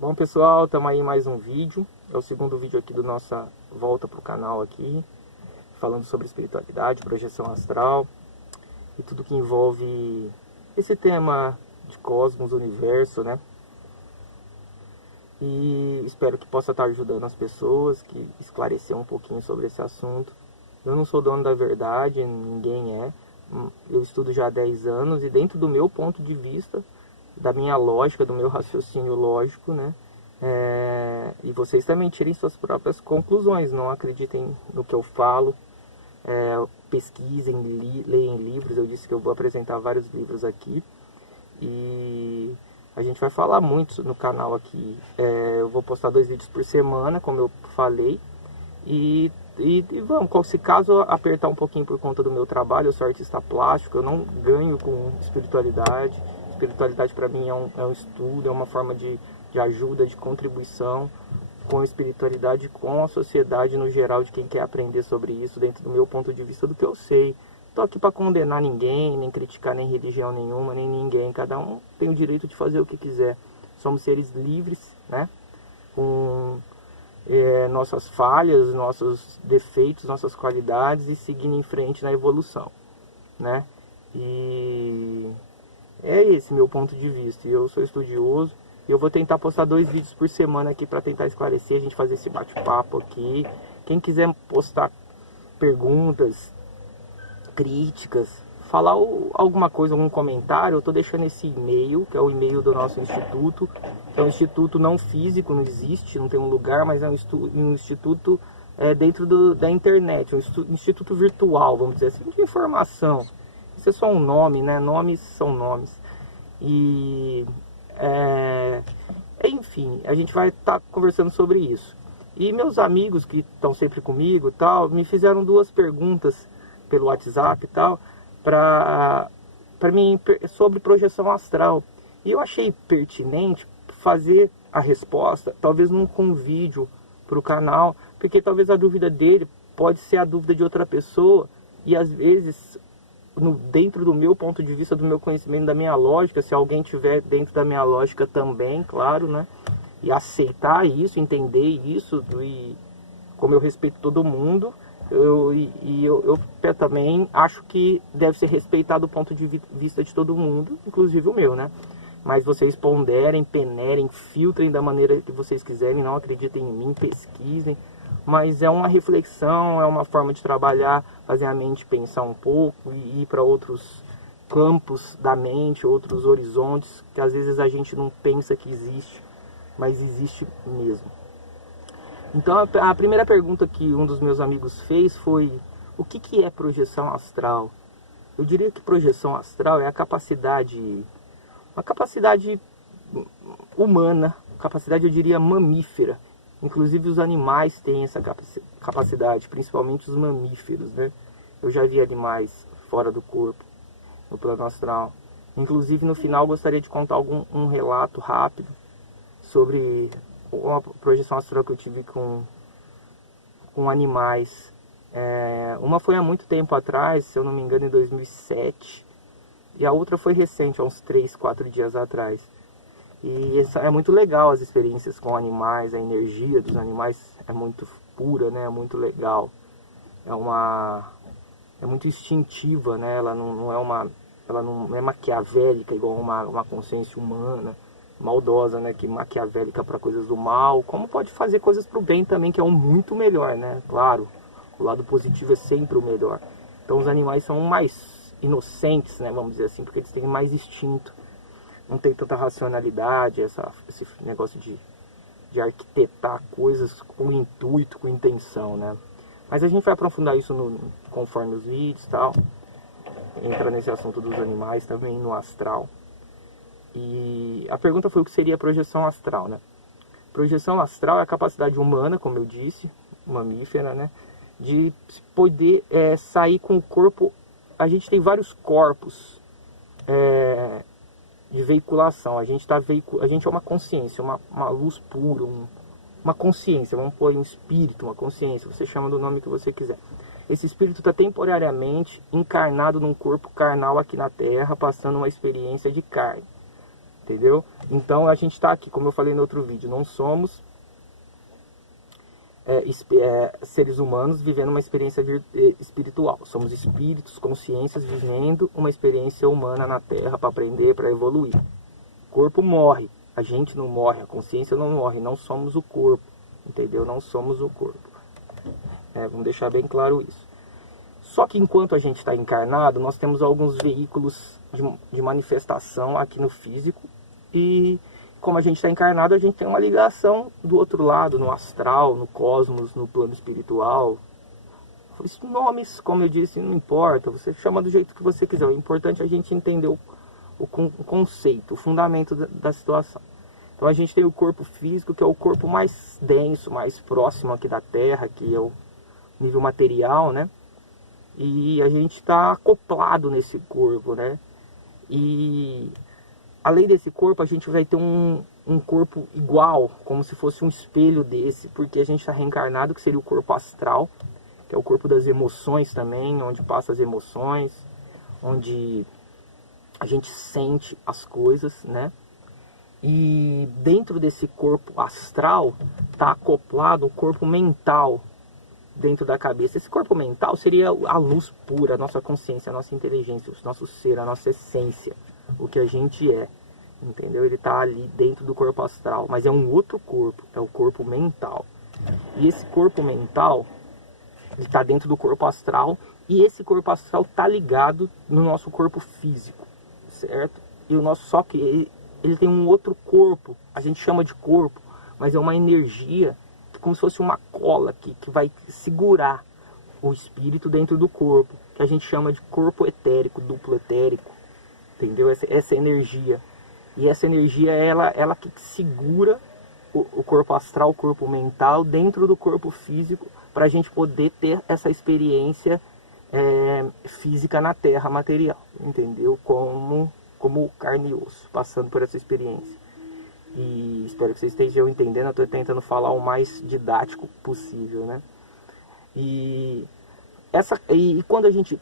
Bom pessoal, estamos aí em mais um vídeo. É o segundo vídeo aqui do nossa volta para o canal aqui, falando sobre espiritualidade, projeção astral e tudo que envolve esse tema de cosmos, universo, né? E espero que possa estar ajudando as pessoas, que esclarecer um pouquinho sobre esse assunto. Eu não sou dono da verdade, ninguém é. Eu estudo já há 10 anos e dentro do meu ponto de vista, da minha lógica, do meu raciocínio lógico, né? E vocês também tirem suas próprias conclusões, não acreditem no que eu falo, pesquisem, leem livros. Eu disse que eu vou apresentar vários livros aqui e a gente vai falar muito no canal aqui. Eu vou postar 2 vídeos por semana, como eu falei, e vamos, se caso apertar um pouquinho por conta do meu trabalho, eu sou artista plástico, eu não ganho com espiritualidade. Espiritualidade para mim é um estudo, é uma forma de ajuda, de contribuição com a espiritualidade, com a sociedade no geral, de quem quer aprender sobre isso, dentro do meu ponto de vista, do que eu sei. Estou aqui para condenar ninguém, nem criticar nem religião nenhuma, nem ninguém. Cada um tem o direito de fazer o que quiser. Somos seres livres, né? Com nossas falhas, nossos defeitos, nossas qualidades, e seguindo em frente na evolução, né? E é esse meu ponto de vista. Eu sou estudioso e eu vou tentar postar 2 vídeos por semana aqui para tentar esclarecer, a gente fazer esse bate-papo aqui. Quem quiser postar perguntas, críticas, falar alguma coisa, algum comentário, eu tô deixando esse e-mail, que é o e-mail do nosso instituto, que é um instituto não físico, não existe, não tem um lugar, mas é um instituto dentro da internet, um instituto virtual, vamos dizer assim, de informação. Isso é só um nome, né? Nomes são nomes. E enfim, a gente vai estar conversando sobre isso. E meus amigos que estão sempre comigo, tal, me fizeram 2 perguntas pelo WhatsApp e tal, para mim, sobre projeção astral. E eu achei pertinente fazer a resposta, talvez com um vídeo para o canal, porque talvez a dúvida dele pode ser a dúvida de outra pessoa, e às vezes, dentro do meu ponto de vista, do meu conhecimento, da minha lógica, se alguém tiver dentro da minha lógica também, claro, né? E aceitar isso, entender isso, e como eu respeito todo mundo, eu também acho que deve ser respeitado o ponto de vista de todo mundo, inclusive o meu, né? Mas vocês ponderem, peneirem, filtrem da maneira que vocês quiserem, não acreditem em mim, pesquisem. Mas é uma reflexão, é uma forma de trabalhar, fazer a mente pensar um pouco e ir para outros campos da mente, outros horizontes, que às vezes a gente não pensa que existe, mas existe mesmo. Então a primeira pergunta que um dos meus amigos fez foi: o que é projeção astral? Eu diria que projeção astral é uma capacidade humana, capacidade, eu diria, mamífera. Inclusive os animais têm essa capacidade, principalmente os mamíferos, né? Eu já vi animais fora do corpo, no plano astral. Inclusive no final gostaria de contar um relato rápido sobre uma projeção astral que eu tive com animais. Uma foi há muito tempo atrás, se eu não me engano em 2007, e a outra foi recente, há uns 3, 4 dias atrás. E é muito legal as experiências com animais, a energia dos animais é muito pura, né? É muito legal. É muito instintiva, né? Ela não é maquiavélica igual uma consciência humana, maldosa, né, que maquiavélica para coisas do mal, como pode fazer coisas para o bem também, que é muito melhor, né? Claro, o lado positivo é sempre o melhor. Então os animais são mais inocentes, né, vamos dizer assim, porque eles têm mais instinto, não tem tanta racionalidade, esse negócio de arquitetar coisas com intuito, com intenção, né? Mas a gente vai aprofundar isso conforme os vídeos e tal, entra nesse assunto dos animais também, no astral. E a pergunta foi o que seria a projeção astral, né? Projeção astral é a capacidade humana, como eu disse, mamífera, né? De poder sair com o corpo. A gente tem vários corpos de veiculação. A gente é uma consciência, uma luz pura, uma consciência, vamos pôr um espírito, uma consciência, você chama do nome que você quiser. Esse espírito está temporariamente encarnado num corpo carnal aqui na Terra, passando uma experiência de carne. entendeu? Então a gente está aqui, como eu falei no outro vídeo, não somos seres humanos vivendo uma experiência espiritual. Somos espíritos, consciências vivendo uma experiência humana na Terra para aprender, para evoluir. O corpo morre, a gente não morre, a consciência não morre, não somos o corpo, entendeu? Não somos o corpo. Vamos deixar bem claro isso. Só que enquanto a gente está encarnado, nós temos alguns veículos de manifestação aqui no físico, e como a gente está encarnado, a gente tem uma ligação do outro lado, no astral, no cosmos, no plano espiritual. Os nomes, como eu disse, não importa, você chama do jeito que você quiser. O importante é a gente entender o conceito, o fundamento da situação. Então a gente tem o corpo físico, que é o corpo mais denso, mais próximo aqui da Terra, que é o nível material, né? E a gente está acoplado nesse corpo, né? E além desse corpo, a gente vai ter um corpo igual, como se fosse um espelho desse, porque a gente está reencarnado, que seria o corpo astral, que é o corpo das emoções também, onde passa as emoções, onde a gente sente as coisas, né? E dentro desse corpo astral está acoplado o corpo mental dentro da cabeça. Esse corpo mental seria a luz pura, a nossa consciência, a nossa inteligência, o nosso ser, a nossa essência, o que a gente é, entendeu? Ele está ali dentro do corpo astral, mas é um outro corpo, é o corpo mental. E esse corpo mental, ele está dentro do corpo astral, e esse corpo astral está ligado no nosso corpo físico, certo? E o nosso, só que ele tem um outro corpo, a gente chama de corpo, mas é uma energia, como se fosse uma cola que vai segurar o espírito dentro do corpo, que a gente chama de corpo etérico, duplo etérico, entendeu? Essa energia. E essa energia é ela que segura o corpo astral, o corpo mental, dentro do corpo físico, para a gente poder ter essa experiência física na Terra material, entendeu? Como carne e osso, passando por essa experiência. E espero que vocês estejam entendendo, eu estou tentando falar o mais didático possível, né? E quando a gente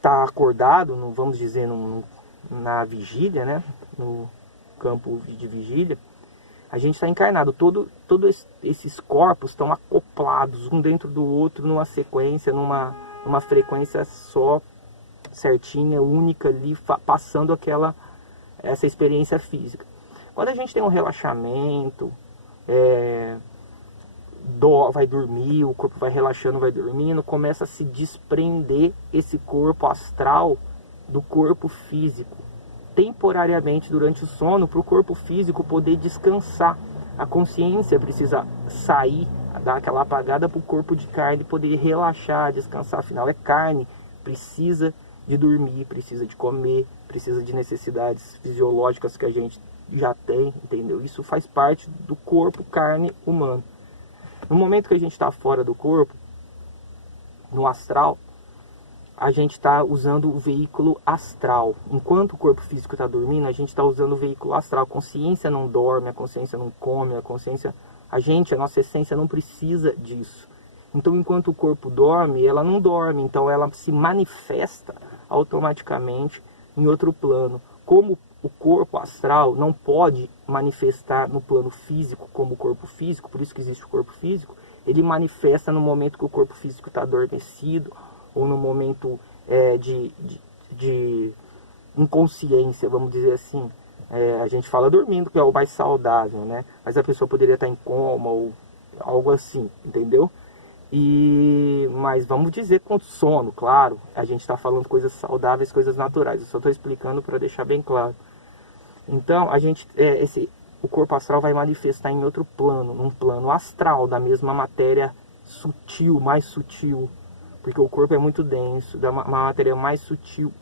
tá acordado, vamos dizer, na vigília, né? No campo de vigília, a gente está encarnado. Todos esses corpos estão acoplados um dentro do outro numa sequência, numa frequência só, certinha, única ali, passando essa experiência física. Quando a gente tem um relaxamento, vai dormir, o corpo vai relaxando, vai dormindo, começa a se desprender esse corpo astral do corpo físico, temporariamente durante o sono, para o corpo físico poder descansar. A consciência precisa sair, dar aquela apagada para o corpo de carne poder relaxar, descansar. Afinal é carne, precisa de dormir, precisa de comer, precisa de necessidades fisiológicas que a gente já tem, entendeu? Isso faz parte do corpo carne humano. No momento que a gente está fora do corpo, no astral, a gente está usando o veículo astral. Enquanto o corpo físico está dormindo, a gente está usando o veículo astral. A consciência não dorme, a consciência não come, a nossa essência não precisa disso. Então, enquanto o corpo dorme, ela não dorme, então ela se manifesta automaticamente em outro plano. Como o corpo astral não pode manifestar no plano físico como o corpo físico, por isso que existe o corpo físico, ele manifesta no momento que o corpo físico está adormecido, ou no momento de inconsciência, vamos dizer assim. A gente fala dormindo, que é o mais saudável, né? Mas a pessoa poderia estar em coma ou algo assim, entendeu? Mas vamos dizer com sono, claro. A gente está falando coisas saudáveis, coisas naturais. Eu só estou explicando para deixar bem claro. Então, o corpo astral vai manifestar em outro plano, num plano astral, da mesma matéria sutil, mais sutil. Porque o corpo é muito denso, da uma matéria mais sutil,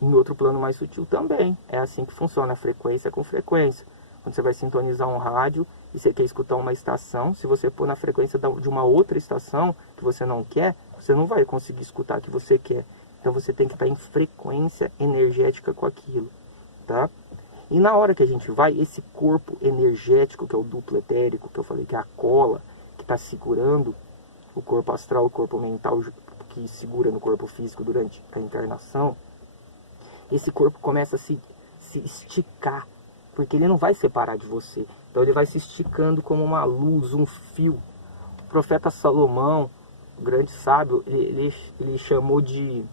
em outro plano mais sutil também. É assim que funciona, frequência com frequência. Quando você vai sintonizar um rádio e você quer escutar uma estação, se você pôr na frequência de uma outra estação que você não quer, você não vai conseguir escutar a que você quer. Então você tem que estar em frequência energética com aquilo, tá? E na hora que a gente vai, esse corpo energético, que é o duplo etérico, que eu falei que é a cola, que está segurando o corpo astral, o corpo mental, que segura no corpo físico durante a encarnação, esse corpo começa a se se esticar, porque ele não vai separar de você. Então ele vai se esticando como uma luz, um fio. O profeta Salomão, o grande sábio, ele chamou de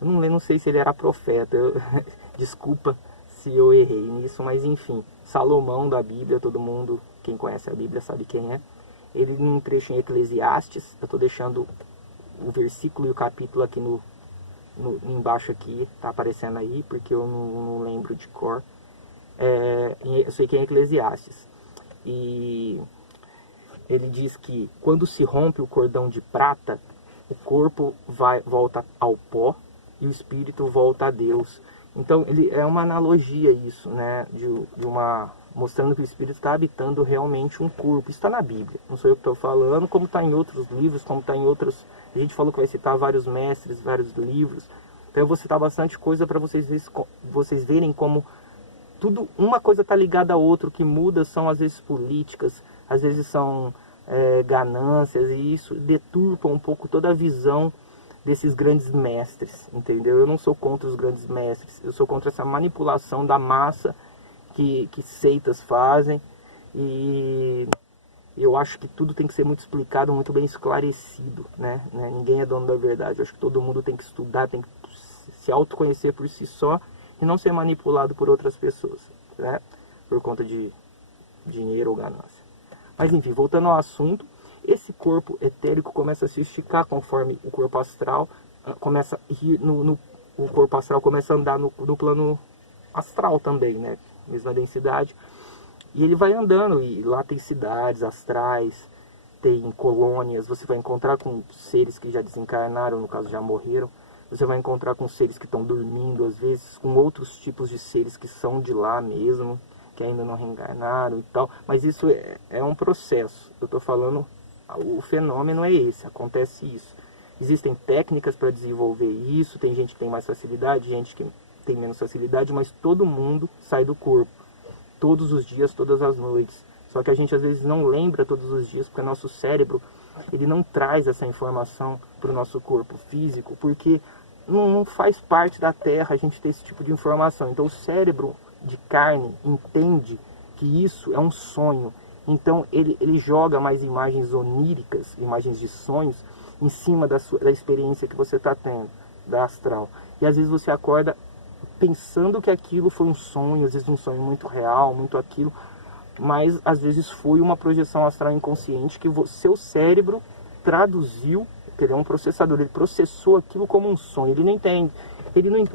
eu não sei se ele era profeta, desculpa se eu errei nisso, mas enfim, Salomão da Bíblia, todo mundo, quem conhece a Bíblia sabe quem é. Ele, num trecho em Eclesiastes, eu estou deixando o versículo e o capítulo aqui embaixo aqui, tá aparecendo aí, porque eu não lembro de cor. Eu sei que é em Eclesiastes. E ele diz que quando se rompe o cordão de prata, o corpo volta ao pó e o espírito volta a Deus. Então é uma analogia isso, né? Mostrando que o espírito está habitando realmente um corpo. Isso está na Bíblia, não sou eu que estou falando, como está em outros livros, como está em outros... A gente falou que vai citar vários mestres, vários livros. Então eu vou citar bastante coisa para vocês verem como tudo, uma coisa está ligada à outra. O que muda são às vezes políticas, às vezes são ganâncias, e isso deturpa um pouco toda a visão desses grandes mestres, entendeu? Eu não sou contra os grandes mestres, eu sou contra essa manipulação da massa que seitas fazem, e eu acho que tudo tem que ser muito explicado, muito bem esclarecido, né? Ninguém é dono da verdade. Eu acho que todo mundo tem que estudar, tem que se autoconhecer por si só e não ser manipulado por outras pessoas, né? Por conta de dinheiro ou ganância. Mas enfim, voltando ao assunto, esse corpo etérico começa a se esticar conforme o corpo astral começa a ir o corpo astral começa a andar no plano astral também, né? Mesma densidade. E ele vai andando, e lá tem cidades astrais, tem colônias, você vai encontrar com seres que já desencarnaram, no caso já morreram, você vai encontrar com seres que estão dormindo, às vezes com outros tipos de seres que são de lá mesmo, que ainda não reencarnaram e tal, mas isso é um processo. Eu estou falando, o fenômeno é esse, acontece isso. Existem técnicas para desenvolver isso, tem gente que tem mais facilidade, gente que tem menos facilidade, mas todo mundo sai do corpo, todos os dias, todas as noites. Só que a gente às vezes não lembra todos os dias, porque nosso cérebro ele não traz essa informação para o nosso corpo físico, porque não faz parte da Terra a gente ter esse tipo de informação. Então o cérebro de carne entende que isso é um sonho. Então ele joga mais imagens oníricas, imagens de sonhos, em cima da experiência que você está tendo, da astral. E às vezes você acorda pensando que aquilo foi um sonho, às vezes um sonho muito real, muito aquilo, mas às vezes foi uma projeção astral inconsciente que o seu cérebro traduziu, porque ele é um processador, ele processou aquilo como um sonho, ele não entende.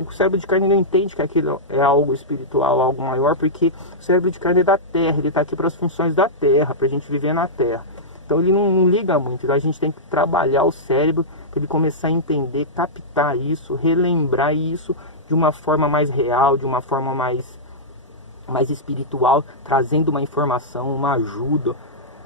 O cérebro de carne não entende que aquilo é algo espiritual, algo maior, porque o cérebro de carne é da Terra, ele está aqui para as funções da Terra, para a gente viver na Terra. Então ele não liga muito, então a gente tem que trabalhar o cérebro para ele começar a entender, captar isso, relembrar isso de uma forma mais real, de uma forma mais espiritual, trazendo uma informação, uma ajuda,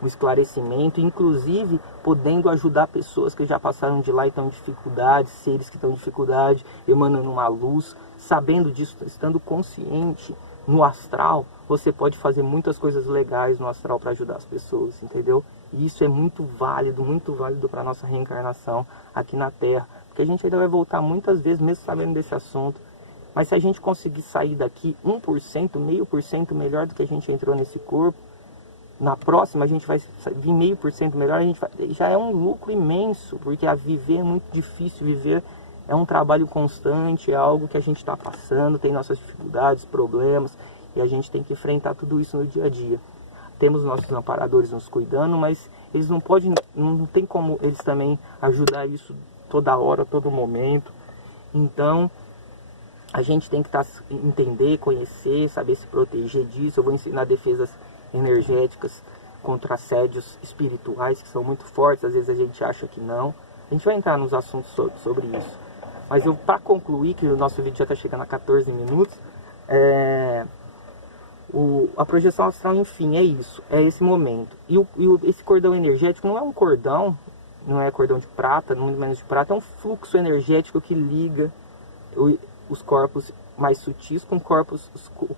um esclarecimento, inclusive podendo ajudar pessoas que já passaram de lá e estão em dificuldade, seres que estão em dificuldade, emanando uma luz, sabendo disso, estando consciente no astral, você pode fazer muitas coisas legais no astral para ajudar as pessoas, entendeu? E isso é muito válido para a nossa reencarnação aqui na Terra, porque a gente ainda vai voltar muitas vezes, mesmo sabendo desse assunto. Mas se a gente conseguir sair daqui 1%, meio por cento melhor do que a gente entrou nesse corpo, na próxima a gente vai vir 0,5% melhor, já é um lucro imenso, porque viver é muito difícil, viver é um trabalho constante, é algo que a gente está passando, tem nossas dificuldades, problemas, e a gente tem que enfrentar tudo isso no dia a dia. Temos nossos amparadores nos cuidando, mas eles não tem como eles também ajudar isso toda hora, todo momento. Então a gente tem que entender, conhecer, saber se proteger disso. Eu vou ensinar defesas energéticas contra assédios espirituais, que são muito fortes, às vezes a gente acha que não. A gente vai entrar nos assuntos sobre isso. Mas para concluir, que o nosso vídeo já está chegando a 14 minutos, a projeção astral, enfim, é isso, é esse momento. E esse cordão energético não é um cordão, não é cordão de prata, muito menos de prata, é um fluxo energético que liga os corpos mais sutis com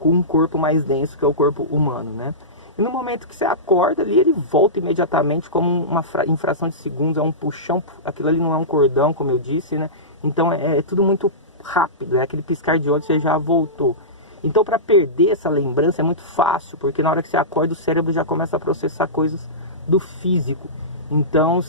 um corpo mais denso, que é o corpo humano, né? E no momento que você acorda ali, ele volta imediatamente como uma infração de segundos, é um puxão, aquilo ali não é um cordão, como eu disse, né? Então é tudo muito rápido, é aquele piscar de olhos, você já voltou. Então, para perder essa lembrança é muito fácil, porque na hora que você acorda, o cérebro já começa a processar coisas do físico. Então,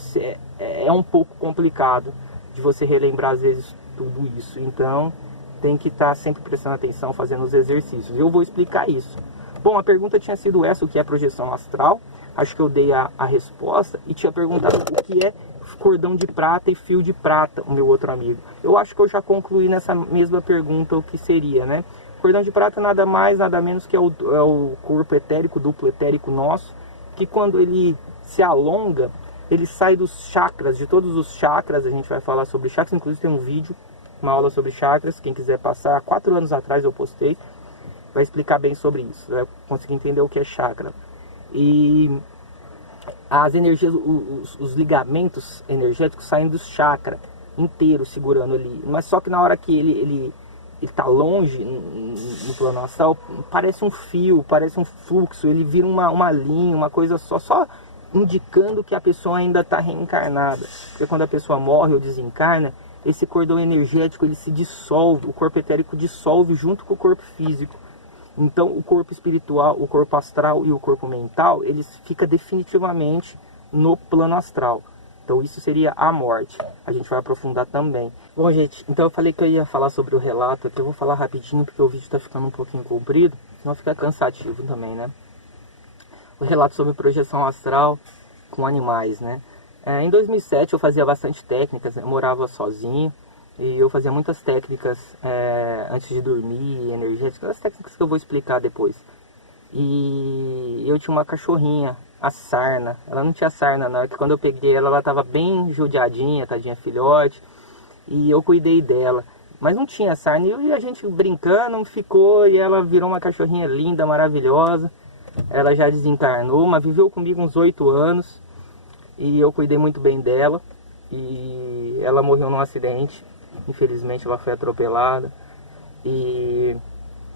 é um pouco complicado de você relembrar, às vezes, tudo isso. Então, tem que estar sempre prestando atenção, fazendo os exercícios. Eu vou explicar isso. Bom, a pergunta tinha sido essa, o que é projeção astral. Acho que eu dei a resposta e tinha perguntado o que é cordão de prata e fio de prata, o meu outro amigo. Eu acho que eu já concluí nessa mesma pergunta o que seria, né? Cordão de prata nada mais, nada menos que é o corpo etérico, duplo etérico nosso, que quando ele se alonga, ele sai dos chakras, de todos os chakras. A gente vai falar sobre chakras, inclusive tem um vídeo, uma aula sobre chakras, quem quiser passar, 4 anos atrás eu postei, vai explicar bem sobre isso, vai conseguir entender o que é chakra. E as energias, os ligamentos energéticos saem dos chakras inteiros, segurando ali, mas só que na hora que ele está longe no plano astral, parece um fio, parece um fluxo, ele vira uma linha, uma coisa só indicando que a pessoa ainda está reencarnada. Porque quando a pessoa morre ou desencarna, esse cordão energético ele se dissolve, o corpo etérico dissolve junto com o corpo físico. Então o corpo espiritual, o corpo astral e o corpo mental, eles ficam definitivamente no plano astral. Então isso seria a morte. A gente vai aprofundar também. Bom, gente, então eu falei que eu ia falar sobre o relato aqui. Eu vou falar rapidinho porque o vídeo está ficando um pouquinho comprido, senão fica cansativo também, né? O relato sobre projeção astral com animais, né? Em 2007 eu fazia bastante técnicas, eu morava sozinho e eu fazia muitas técnicas antes de dormir, energéticas, as técnicas que eu vou explicar depois. E eu tinha uma cachorrinha, a Sarna. Ela não tinha sarna não, que quando eu peguei ela estava bem judiadinha, tadinha, filhote, e eu cuidei dela. Mas não tinha sarna, e a gente brincando ficou, e ela virou uma cachorrinha linda, maravilhosa. Ela já desencarnou, mas viveu comigo uns 8 anos, e eu cuidei muito bem dela, e ela morreu num acidente, infelizmente ela foi atropelada,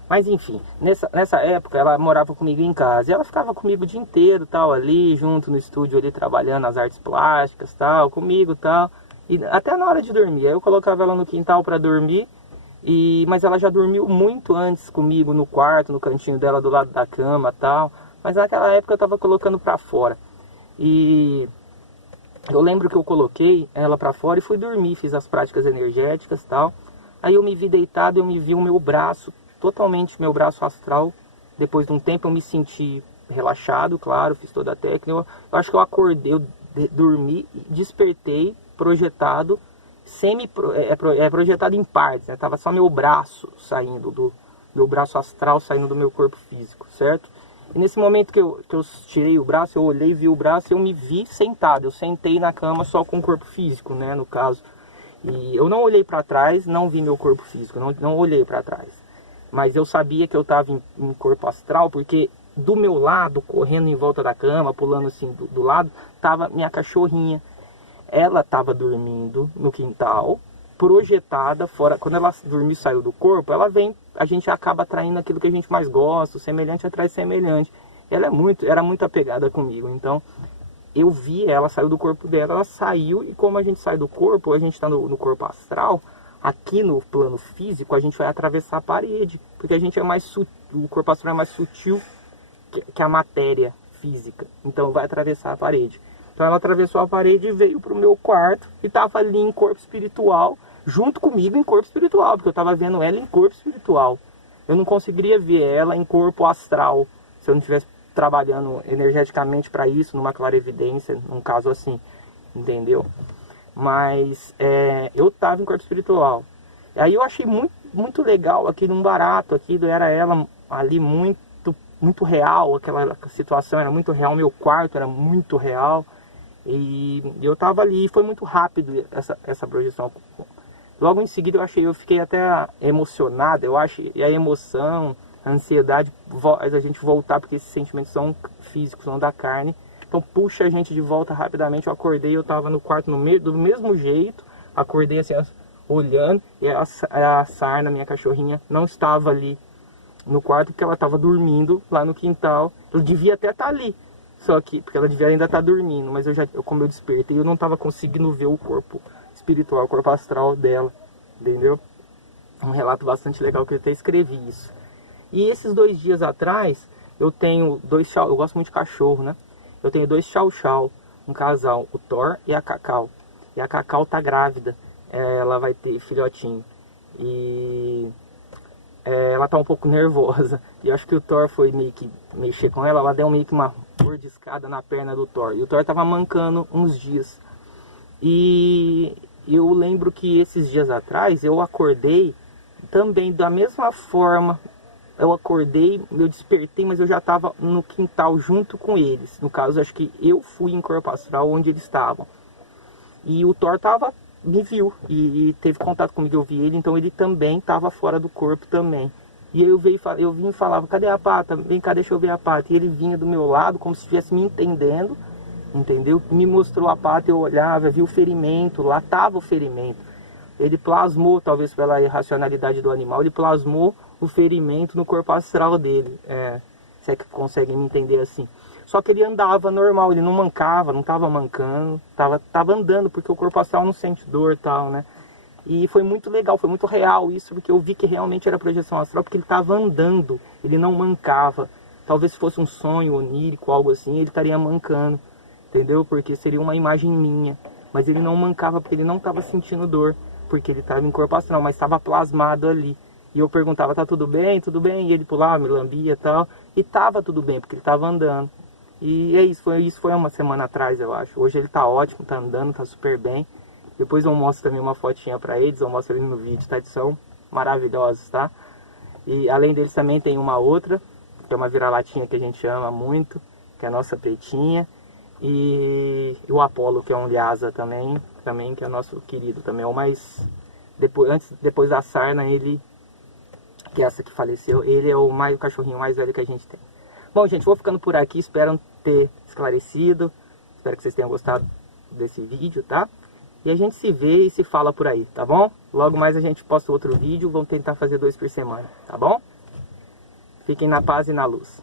Mas enfim, nessa época ela morava comigo em casa, e ela ficava comigo o dia inteiro, tal, ali, junto no estúdio, ali, trabalhando as artes plásticas, tal, comigo, tal, e até na hora de dormir. Aí eu colocava ela no quintal para dormir, mas ela já dormiu muito antes comigo, no quarto, no cantinho dela, do lado da cama, tal, mas naquela época eu tava colocando para fora, e eu lembro que eu coloquei ela para fora e fui dormir, fiz as práticas energéticas, tal, aí eu me vi deitado, eu me vi o meu braço, totalmente meu braço astral. Depois de um tempo eu me senti relaxado, claro, fiz toda a técnica. Eu acho que eu acordei, eu dormi, despertei, projetado, projetado em partes, né? Tava só meu braço saindo, meu braço astral saindo do meu corpo físico, certo? E nesse momento que eu tirei o braço, eu olhei, vi o braço, eu me vi sentado, eu sentei na cama só com o corpo físico, né, no caso. E eu não olhei para trás, não vi meu corpo físico, não olhei para trás. Mas eu sabia que eu estava em corpo astral, porque do meu lado, correndo em volta da cama, pulando assim do lado, estava minha cachorrinha. Ela estava dormindo no quintal, projetada fora. Quando ela dormiu e saiu do corpo, ela vem, a gente acaba atraindo aquilo que a gente mais gosta, o semelhante atrai semelhante. Ela era muito apegada comigo, então eu vi ela, saiu do corpo dela, ela saiu, e como a gente sai do corpo, a gente está no corpo astral, aqui no plano físico a gente vai atravessar a parede, porque a gente é mais sutil, o corpo astral é mais sutil que a matéria física, então vai atravessar a parede. Então ela atravessou a parede e veio para o meu quarto e estava ali em corpo espiritual, junto comigo em corpo espiritual, porque eu estava vendo ela em corpo espiritual. Eu não conseguiria ver ela em corpo astral se eu não estivesse trabalhando energeticamente para isso, numa clarevidência, num caso assim, entendeu? Mas eu estava em corpo espiritual. Aí eu achei muito legal aquilo, um barato, aquilo era ela ali muito real, aquela situação era muito real, meu quarto era muito real, e eu estava ali, e foi muito rápido essa projeção. Logo em seguida eu fiquei até emocionado, eu acho, e a emoção, a ansiedade, a gente voltar, porque esses sentimentos são físicos, são da carne. Então puxa a gente de volta rapidamente. Eu acordei, eu estava no quarto do mesmo jeito. Acordei assim, olhando. E a Sarna, minha cachorrinha, não estava ali no quarto, porque ela estava dormindo lá no quintal. Eu devia até estar ali. Só que, porque ela devia ainda estar dormindo. Mas como eu despertei, eu não estava conseguindo ver o corpo espiritual, o corpo astral dela. Entendeu? um relato bastante legal que eu até escrevi isso. E esses 2 dias atrás, eu tenho 2 chow, eu gosto muito de cachorro, né? Eu tenho 2 chow-chow, um casal, o Thor e a Cacau. E a Cacau tá grávida, ela vai ter filhotinho. E ela tá um pouco nervosa. E eu acho que o Thor foi meio que mexer com ela, ela deu meio que uma mordiscada na perna do Thor. E o Thor tava mancando uns dias. E eu lembro que esses dias atrás eu acordei também da mesma forma. Eu acordei, eu despertei, mas eu já estava no quintal junto com eles. No caso, acho que eu fui em corpo astral onde eles estavam. E o Thor me viu e teve contato comigo, eu vi ele, então ele também estava fora do corpo também. E eu vim e falava, cadê a pata? Vem cá, deixa eu ver a pata. E ele vinha do meu lado como se estivesse me entendendo, entendeu? Me mostrou a pata, eu olhava, vi o ferimento, lá estava o ferimento. Ele plasmou, talvez pela irracionalidade do animal, ele plasmou o ferimento no corpo astral dele. Se é que conseguem me entender assim. Só que ele andava normal, ele não mancava, não estava mancando, tava andando, porque o corpo astral não sente dor e tal, né? E foi muito legal, foi muito real isso, porque eu vi que realmente era projeção astral, porque ele estava andando, ele não mancava. Talvez se fosse um sonho onírico, algo assim, ele estaria mancando, entendeu? Porque seria uma imagem minha. Mas ele não mancava, porque ele não estava sentindo dor, porque ele estava em corpo astral, mas estava plasmado ali. E eu perguntava, tá tudo bem? Tudo bem? E ele pulava, me lambia e tal. E tava tudo bem, porque ele estava andando. E é isso, foi uma semana atrás, eu acho. Hoje ele tá ótimo, tá andando, tá super bem. Depois eu mostro também uma fotinha pra eles, eu mostro ele no vídeo, tá? Eles são maravilhosos, tá? E além deles também tem uma outra, que é uma vira-latinha que a gente ama muito, que é a nossa pretinha. E o Apolo, que é um Lhasa também, que é nosso querido também. É o mais... Depois da sarna, ele... que é essa que faleceu, ele é o cachorrinho mais velho que a gente tem. Bom, gente, vou ficando por aqui, espero ter esclarecido, espero que vocês tenham gostado desse vídeo, tá? E a gente se vê e se fala por aí, tá bom? Logo mais a gente posta outro vídeo, vamos tentar fazer 2 por semana, tá bom? Fiquem na paz e na luz.